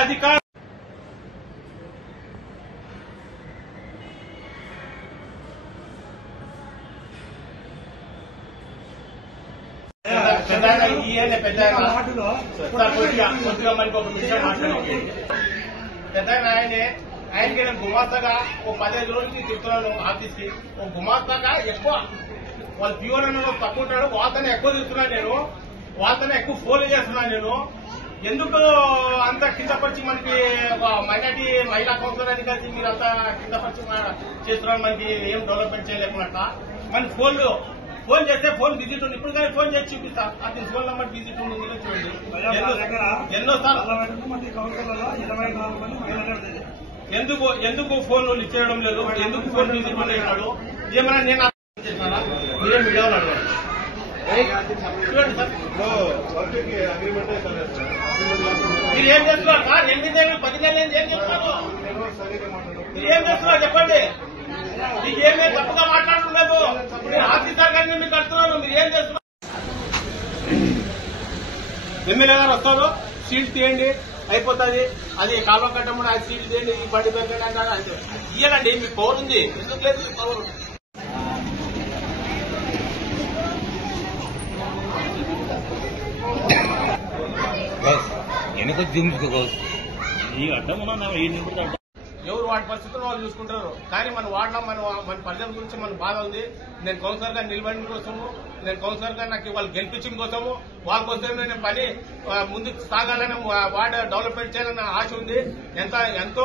अधिकार పెద్ద మనకి ఒక విషయం మాట్లాడండి. పెద్ద ఆయనకి నేను గుమాస్తాగా ఒక 15 రోజుల నుంచి తిరుగుతున్నాను ఆఫీస్ కి. ఒక గుమాస్తాగా ఎక్కువ వాళ్ళ ప్యూర్ అన్న తక్కువ ఉంటాడు, వాళ్ళతోనే ఎక్కువ తిరుగుతున్నాను నేను, వాళ్ళతోనే ఎక్కువ ఫోన్లు చేస్తున్నాను నేను. ఎందుకు అంత కిందపరిచి మనకి ఒక మైనార్టీ మహిళా కౌన్సిలర్ అని కలిసి మీరంతా కిందపరిచి చేస్తున్నారు, మనకి ఏం డెవలప్మెంట్ చేయలేకున్నట్ట. మనకి ఫోన్ చేస్తే ఫోన్ బిజీ ఉంది. ఇప్పుడు కానీ ఫోన్ చేసి చూపిస్తా, అతని ఫోన్ నెంబర్ బిజీ ఉంది చూడండి. ఎన్నోసార్లు ఎందుకు ఫోన్ లిఫ్ట్ చేయడం లేదు, ఎందుకు ఫోన్ బిజీ ఉన్నాడు, ఏమైనా నేను చేస్తున్నారా మీరేం వీడియోలు అడగండి. చూడండి సార్, మీరు ఏం చేస్తున్నారు సార్? 8 నెలలు 10 నెలలు ఏం చేస్తున్నారు? మీరు ఏం చేస్తున్నారు చెప్పండి. మీకు ఏమే తప్పుగా మాట్లాడలేదు, మీరు ఆఫీసర్ గారిని మీకు కడుతున్నారు, మీరు ఏం చేస్తున్నారు? ఎమ్మెల్యే గారు వస్తారు, సీట్ తీయండి అయిపోతుంది. అది కాలువ కట్టడం అది సీట్ తీయండి, ఈ బండి పెట్టండి అంటే ఇయ్యాలండి. మీకు పవర్ ఉంది, ఎందుకు లేదు పవర్? ఎవరు వాటి పరిస్థితుల్లో వాళ్ళు చూసుకుంటారు. కానీ మన వాడడం మన ప్రజల గురించి మన బాధ ఉంది. నేను కౌన్సిలర్ గా నిలబడిన కోసము, నేను కౌన్సిలర్ గా నాకు వాళ్ళు గెలిపించిన కోసము, వాళ్ళ కోసం నేను పని ముందుకు సాగాలని, వార్డు డెవలప్మెంట్ చేయాలన్న ఆశ ఉంది. ఎంతో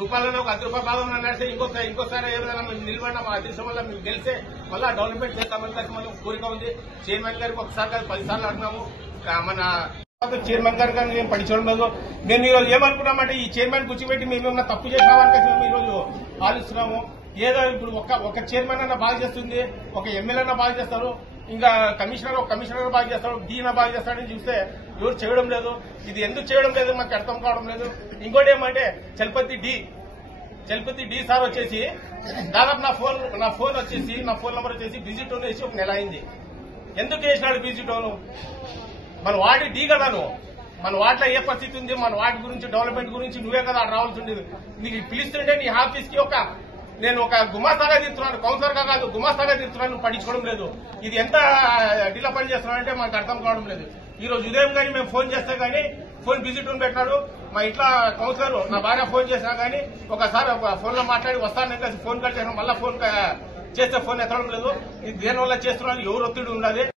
రూపాయలను ఒక 10 రూపాయల భాగం నడిస్తే ఇంకోసారి ఏదైనా మేము నిలబడిన మా అదృష్టం వల్ల మేము గెలిస్తే మళ్ళీ డెవలప్మెంట్ చేస్తామని కలిసి మనం కోరిక ఉంది. చైర్మన్ గారికి ఒకసారి కాదు 10 సార్లు అడిగినాము. మన చైర్మన్ గారు కానీ మేము పనిచేయడం లేదు. మేము ఈరోజు ఏమనుకున్నామంటే ఈ చైర్మన్ కూర్చోబెట్టి మేమేమన్నా తప్పు చేసినామని కలిసి మేము ఈరోజు ఆలోచిస్తున్నాము. ఏదో ఇప్పుడు ఒక చైర్మన్ అన్న బాగా చేస్తుంది, ఒక ఎమ్మెల్యే అన్న బాగా చేస్తారు, ఇంకా కమిషనర్ బాగా చేస్తాడు, డీన బాగా చేస్తాడని చూస్తే ఎవరు చేయడం లేదు. ఇది ఎందుకు చేయడం లేదు మాకు అర్థం కావడం లేదు. ఇంకోటి ఏమంటే చలపతి డి సార్ వచ్చేసి దాదాపు నా ఫోన్ వచ్చేసి నా ఫోన్ నెంబర్ వచ్చేసి బిజీ టోన్ వేసి 1 నెల అయింది. ఎందుకు వేసినాడు బిజీ టోన్? మన వాడి డి కదా నువ్వు, మన వాటిలో ఏ పరిస్థితి ఉంది, మన వాటి గురించి డెవలప్మెంట్ గురించి నువ్వే కదా రావాల్సి ఉండేది. నీకు పిలుస్తుంటే నీ ఆఫీస్ కి నేను ఒక గుమాస్తాగా తిరుగుతున్నాను, కౌన్సిలర్ గా కాదు గుమాస్తాగా తిరుగుతున్నాను, నువ్వు పట్టించుకోవడం లేదు. ఇది ఎంత డీలా పని చేస్తున్నానంటే మాకు అర్థం కావడం లేదు. ఈ రోజు ఉదయం కానీ మేము ఫోన్ చేస్తే గానీ ఫోన్ బిజీ టోన్ పెట్టినాడు. మా ఇంట్లో కౌన్సిలర్ నా భార్య ఫోన్ చేసినా గానీ ఒకసారి ఫోన్ లో మాట్లాడి వస్తాను ఫోన్ కట్ చేసిన, మళ్ళీ ఫోన్ చేస్తే ఫోన్ ఎత్తడం లేదు. ఇది దేనివల్ల చేస్తున్నాను, ఎవరు ఒత్తిడి ఉన్నది.